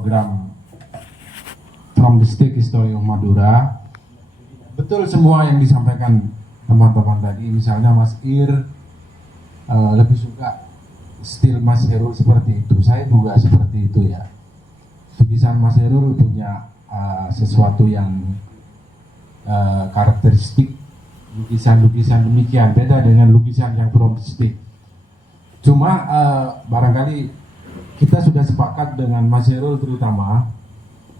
program From the Stick History of Madura. Betul semua yang disampaikan teman-teman tadi, misalnya Mas Ir lebih suka stil Mas Herul seperti itu, saya juga seperti itu ya. Lukisan Mas Herul punya sesuatu yang karakteristik, lukisan-lukisan demikian beda dengan lukisan yang from the stick. Cuma barangkali kita sudah sepakat dengan Mas Herul terutama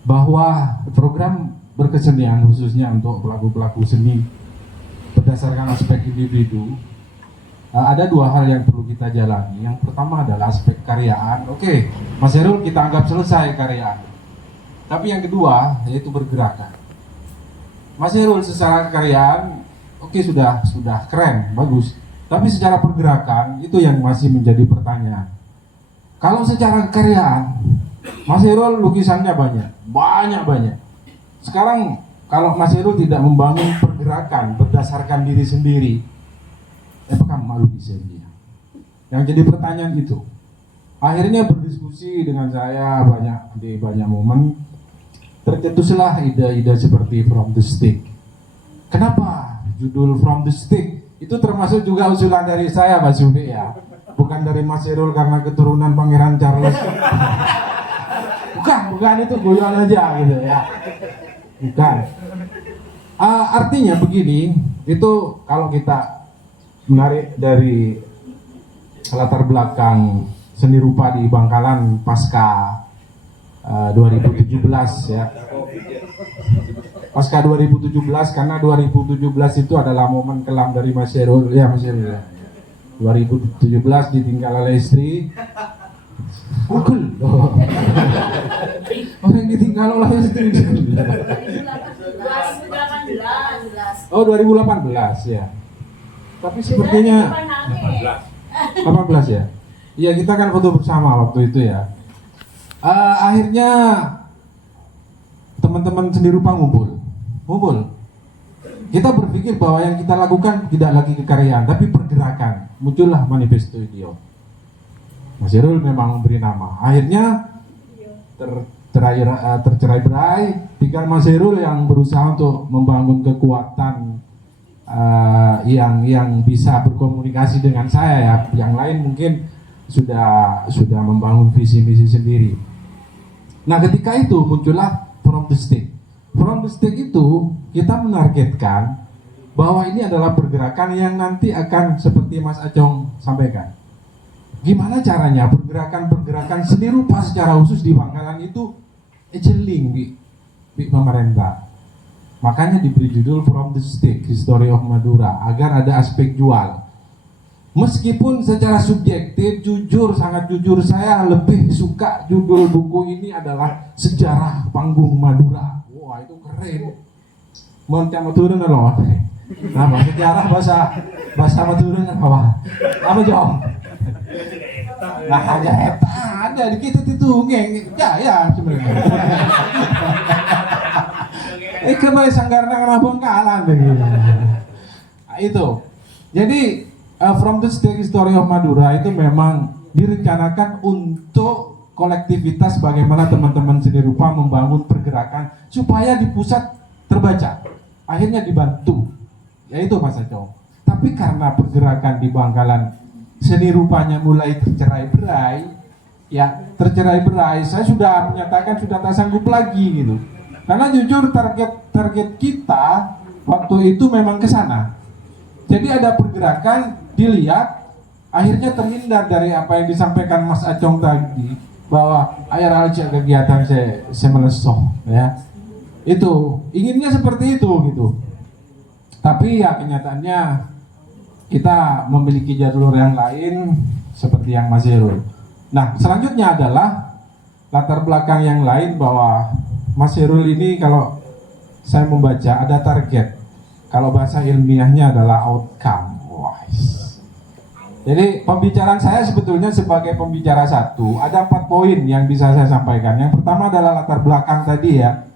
bahwa program berkesenian khususnya untuk pelaku-pelaku seni berdasarkan aspek individu, ada dua hal yang perlu kita jalani. Yang pertama adalah aspek karyaan. Oke, Mas Herul kita anggap selesai karyaan. Tapi yang kedua yaitu bergerakan. Mas Herul secara karyaan oke, sudah keren, bagus. Tapi secara pergerakan itu yang masih menjadi pertanyaan. Kalau secara karyaan, Mas Herul lukisannya banyak. Sekarang kalau Mas Herul tidak membangun pergerakan berdasarkan diri sendiri, apakah malu bisa dia? Yang jadi pertanyaan itu. Akhirnya berdiskusi dengan saya di banyak momen, tercetuslah ide-ide seperti From the Stick. Kenapa judul From the Stick? Itu termasuk juga usulan dari saya, Pak Subi ya. Bukan dari Mas Herul karena keturunan Pangeran Charles. Bukan itu guyon aja gitu ya. Bukan. Artinya begini, itu kalau kita menarik dari latar belakang seni rupa di Bangkalan pasca 2017 ya. Pasca 2017, karena 2017 itu adalah momen kelam dari Mas Herul ya, Mas Herul ya. 2017 ditinggal oleh istri. Pukul. Orang ditinggal oleh istri. 2018. Oh, 2018 ya. Tapi sepertinya 18 ya. Iya, kita kan foto bersama waktu itu ya. Akhirnya teman-teman seni rupa ngumpul. Kita berpikir bahwa yang kita lakukan tidak lagi kekaryaan, tapi pergerakan. Muncullah manifesto Idiom. Mas Herul memang memberi nama. Akhirnya tercerai-berai. Tinggal Mas Herul yang berusaha untuk membangun kekuatan yang bisa berkomunikasi dengan saya ya. Yang lain mungkin sudah membangun visi misi sendiri. Nah, ketika itu muncullah From the Stick. From the Stick itu kita menargetkan bahwa ini adalah pergerakan yang nanti akan seperti Mas Acong sampaikan. Gimana caranya pergerakan seni rupa secara khusus di Bangkalan itu ejeling di pemerintah. Makanya diberi judul From the Stick History of Madura agar ada aspek jual. Meskipun secara subjektif, sangat jujur, saya lebih suka judul buku ini adalah Sejarah Panggung Madura. Wah, itu keren. Moncang Madura loh. Nama sejarah bahasa Madura apa? Apa Jong? Nah, ada di kita itu ngeng. Ya sebenarnya. Kembali sanggarna kana Bangkalan begitu. Itu. Jadi From the Stick History of Madura itu memang direncanakan untuk kolektivitas bagaimana teman-teman seni rupa membangun pergerakan supaya di pusat terbaca. Akhirnya dibantu. Yaitu Mas Acong. Tapi karena pergerakan di Bangkalan seni rupanya mulai tercerai-berai, saya sudah menyatakan sudah tak sanggup lagi gitu. Karena jujur target kita waktu itu memang ke sana. Jadi ada pergerakan dilihat, akhirnya terhindar dari apa yang disampaikan Mas Acong tadi bahwa ayah aja kegiatan saya melesoh ya. Itu inginnya seperti itu gitu. Tapi ya kenyataannya kita memiliki jalur yang lain seperti yang Mas Herul. Nah, selanjutnya adalah latar belakang yang lain bahwa Mas Herul ini kalau saya membaca ada target. Kalau bahasa ilmiahnya adalah outcome. Wah. Jadi pembicaraan saya sebetulnya sebagai pembicara satu, ada 4 poin yang bisa saya sampaikan. Yang pertama adalah latar belakang tadi ya,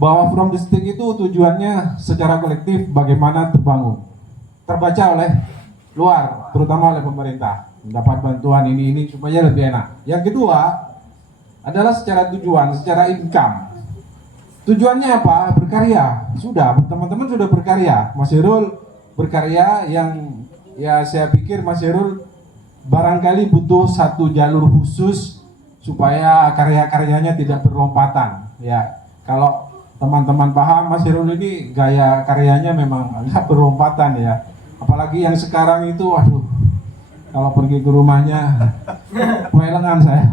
bahwa From the Stick itu tujuannya secara kolektif bagaimana terbaca oleh luar, terutama oleh pemerintah, mendapat bantuan ini supaya lebih enak. Yang kedua, adalah secara tujuan, secara income. Tujuannya apa? Berkarya. Sudah, teman-teman sudah berkarya. Mas Irul berkarya yang ya saya pikir Mas Irul barangkali butuh satu jalur khusus supaya karya-karyanya tidak berlompatan. Ya, kalau teman-teman paham, Mas Irul ini gaya karyanya memang agak berlompatan ya. Apalagi yang sekarang itu, waduh, kalau pergi ke rumahnya, kewelengan saya.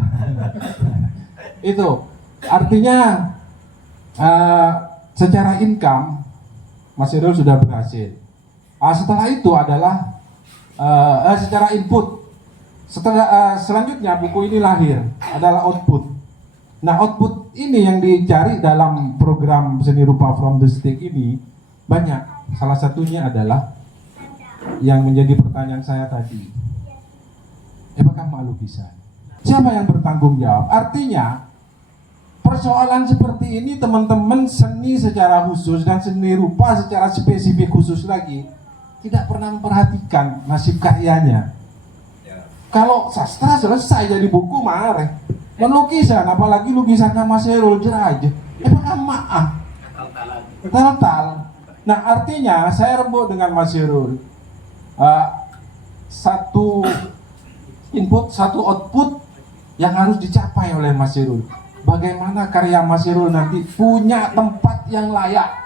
Itu artinya secara income Mas Irul sudah berhasil. Setelah itu adalah secara input. Selanjutnya buku ini lahir adalah output. Nah, output ini yang dicari dalam program Seni Rupa From the Stick ini banyak. Salah satunya adalah yang menjadi pertanyaan saya tadi. Apakah lukisan? Siapa yang bertanggung jawab? Artinya persoalan seperti ini teman-teman seni secara khusus dan seni rupa secara spesifik khusus lagi tidak pernah memperhatikan nasib karyanya. Kalau sastra selesai jadi buku mareh. Lukisan, apalagi lukisannya Mas Irul Jeraj, apakah maaf? Total. Nah, artinya saya rembuk dengan Mas Irul. Satu input, satu output yang harus dicapai oleh Mas Irul. Bagaimana karya Mas Irul nanti punya tempat yang layak.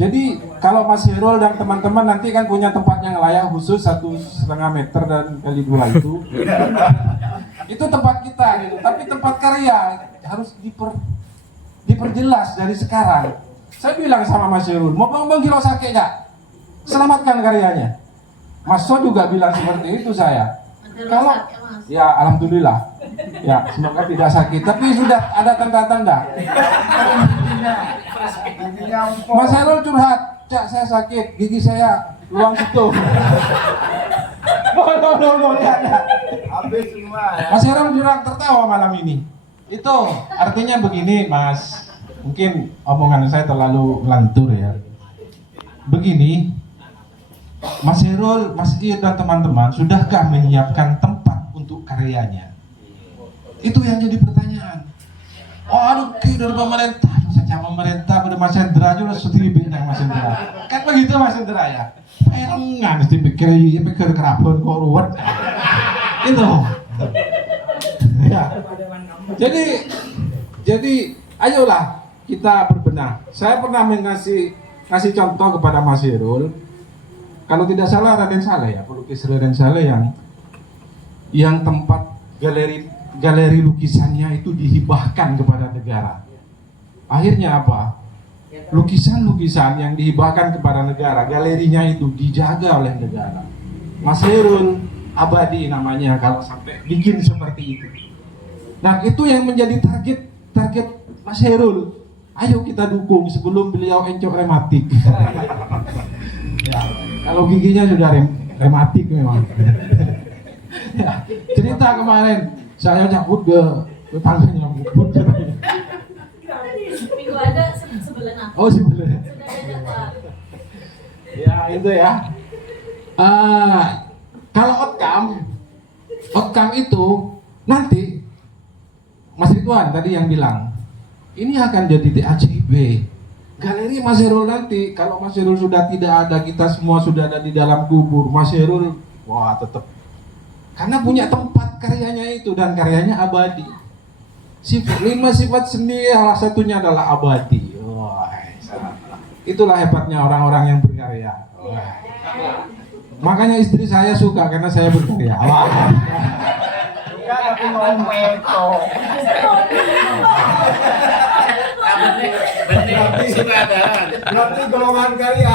Jadi kalau Mas Irul dan teman-teman nanti kan punya tempat yang layak khusus 1,5 meter dan kali 2 itu tempat kita gitu. Tapi tempat karya harus diperjelas dari sekarang. Saya bilang sama Mas Irul, mau bang kilo sake nggak? Selamatkan karyanya. Mas So juga bilang seperti itu saya. Kalau ya alhamdulillah. Ya, semoga tidak sakit. Tapi sudah ada tanda-tanda. Mas Irul curhat, Cak saya sakit, gigi saya luang itu. No, ya. Habis semua ya. Mas Irul curhat tertawa malam ini. Itu artinya begini, Mas. Mungkin omongan saya terlalu lantur ya. Begini, Mas Irul, Mas Ir dan teman-teman sudahkah menyiapkan tempat untuk karyanya? Itu yang jadi pertanyaan. Oh, aduh, dari pemerintah, saja pemerintah pada Mas Hendra juga seperti bintang Mas Hendra. Kan begitu Mas Hendra ya. Enggak mesti mikir kerabon kok ruwet. Itu. Ya. Jadi ayolah kita berbenah. Saya pernah ngasih contoh kepada Mas Irul. Kalau tidak salah Raden Saleh ya, pelukis Raden Saleh yang tempat galeri lukisannya itu dihibahkan kepada negara. Akhirnya apa? Lukisan-lukisan yang dihibahkan kepada negara, galerinya itu dijaga oleh negara. Mas Irul abadi namanya kalau sampai bikin seperti itu. Nah, itu yang menjadi target Mas Irul. Ayo kita dukung sebelum beliau encok rematik. Ya, kalau giginya sudah rematik memang. Ya, cerita kemarin saya nyambut ke tetangganya nyambut. Minggu ada sebelah. Oh sebelah. Sudah ada Pak. Ya itu ya. Kalau outcome itu nanti Mas Ridwan tadi yang bilang ini akan jadi TACIB. Galeri Mas Irul nanti kalau Mas Irul sudah tidak ada, kita semua sudah ada di dalam kubur, Mas Irul wah tetap karena punya tempat karyanya itu dan karyanya abadi. 5 sifat seni salah satunya adalah abadi. Wah, itulah hebatnya orang-orang yang berkarya. Wah. Makanya istri saya suka karena saya berkarya. Wah. Suka tapi ngomel kok. Berarti golongan karya.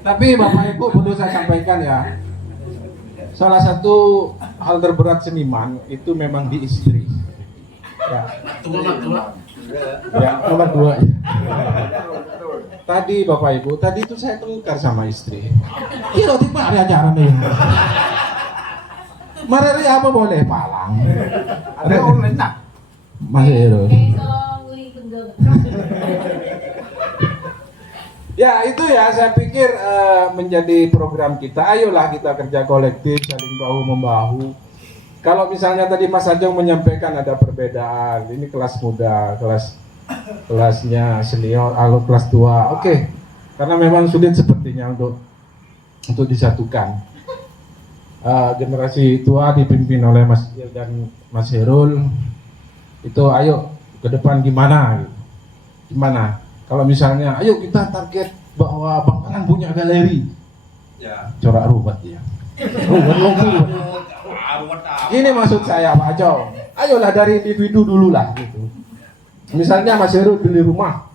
Tapi Bapak Ibu perlu saya sampaikan ya. Salah satu hal terberat seniman itu memang di istri. Ya. Ya, nomor 2. Tadi Bapak Ibu, tadi itu saya tengkar sama istri. Kira tiba ada acara nih. Mari apa boleh palang. Ada online tak? Masih itu. Ya itu ya saya pikir menjadi program kita. Ayolah kita kerja kolektif saling bahu membahu. Kalau misalnya tadi Mas Ajong menyampaikan ada perbedaan, ini kelas muda, kelasnya senior, kelas tua, oke. Karena memang sulit sepertinya untuk disatukan. Generasi tua dipimpin oleh Mas Il dan Mas Herul, itu ayo ke depan gimana? Gimana? Kalau misalnya, ayo kita target bahwa Bangkalan punya galeri, Ya. corak ruwet ya. Ini maksud saya Pak Ajong. Ayolah dari individu dulu lah gitu. Misalnya Mas Herul beli rumah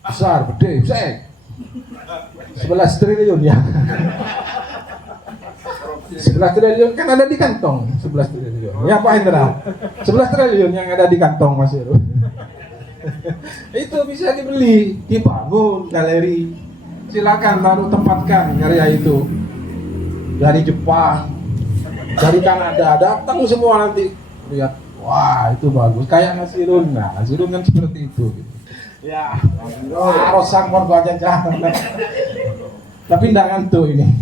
besar, gede, besar, 11 triliun ya. 11 triliun kan ada di kantong, 11 triliun. Ya Pak Hendra, 11 triliun yang ada di kantong Mas Herul. Itu bisa dibeli, dibangun galeri. Silakan baru tempatkan karya itu. Dari Jepang, dari Kanada, datang semua nanti lihat, wah itu bagus, kayak Nasirun. Nah, Nasirun kan seperti itu. Ya, rosang morgo aja jangan. Tapi nggak ngantuk ini.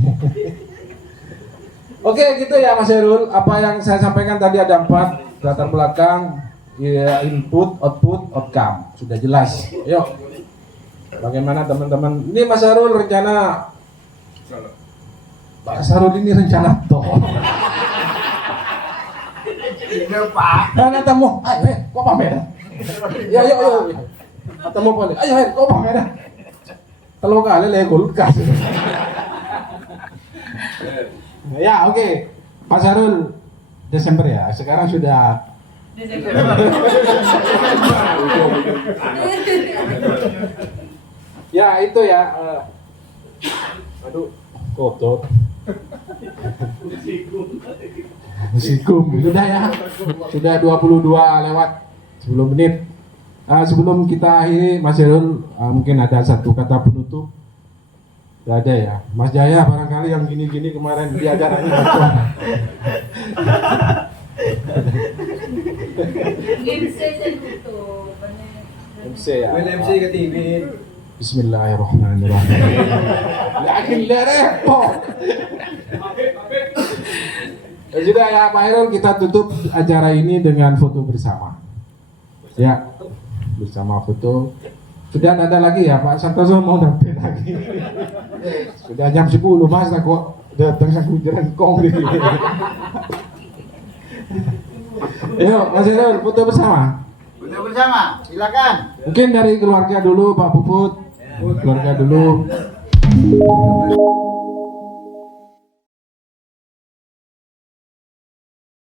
Oke, gitu ya Mas Herul. Apa yang saya sampaikan tadi ada 4 latar belakang, ya, input, output, outcome. Sudah jelas. Yuk, bagaimana teman-teman? Ini Mas Herul rencana. Pak Sarul ini rencana toh. Iya Pak. Karena tamu, ayo, kok pamer? Ya, yuk. Tamu boleh. Ayo, kok pamer? Kalau nggak ada legol kas. Ya, oke. Pak Sarul Desember ya. Sekarang sudah. Ya, itu ya. Aduh, kotor. Musikum, sudah ya, sudah 22 lewat 10 menit. Sebelum kita akhiri, Mas Herul, mungkin ada satu kata penutup. Tidak ada ya, Mas Jaya barangkali yang gini-gini kemarin di acaranya. MC saya tutup. MC ya. MC ke TV. Bismillahirrahmanirrahim. Yakin repot. Ya sudah ya Pak Herul, kita tutup acara ini dengan foto bersama. Ya, bersama foto. Sudah ada lagi ya Pak Santoso mau dapat lagi. Sudah jam 10 Mas, kok datang aku jerengkong di sini. Yuk Mas Herul, foto bersama. Foto bersama, silakan. Mungkin dari keluarga dulu Pak Puput. Keluarga dulu.